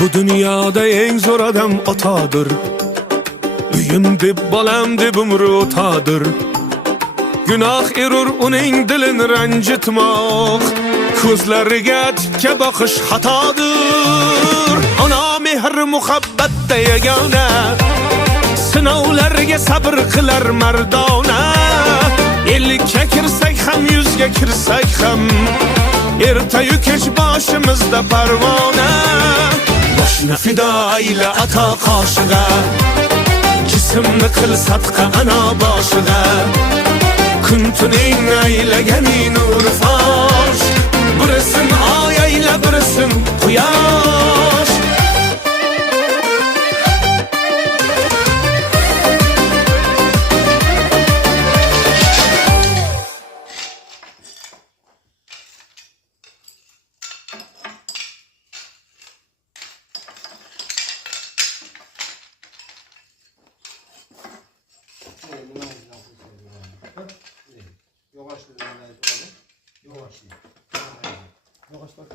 Bu dünyada eng zo'r odam otadir. Uyim deb bolam deb umri o'tadir. Gunoh erur uning dilini ranjitmoq, ko'zlariga tikka boqish xatodir. Ona mehr muhabbatda yagona, sinovlarga sabr qilar mardona. Ellikka kirsak ham, yuzga kirsak ham, ertayu kech boshimizda parvona. Boshni fido ayla ata qoshig'a, jismni qil sadqa ana boshig'a. Kun tuning aylagani nur fosh, birisin oy ayla birisin quyosh. Yavaş dedim. Yavaş. Yavaş bak.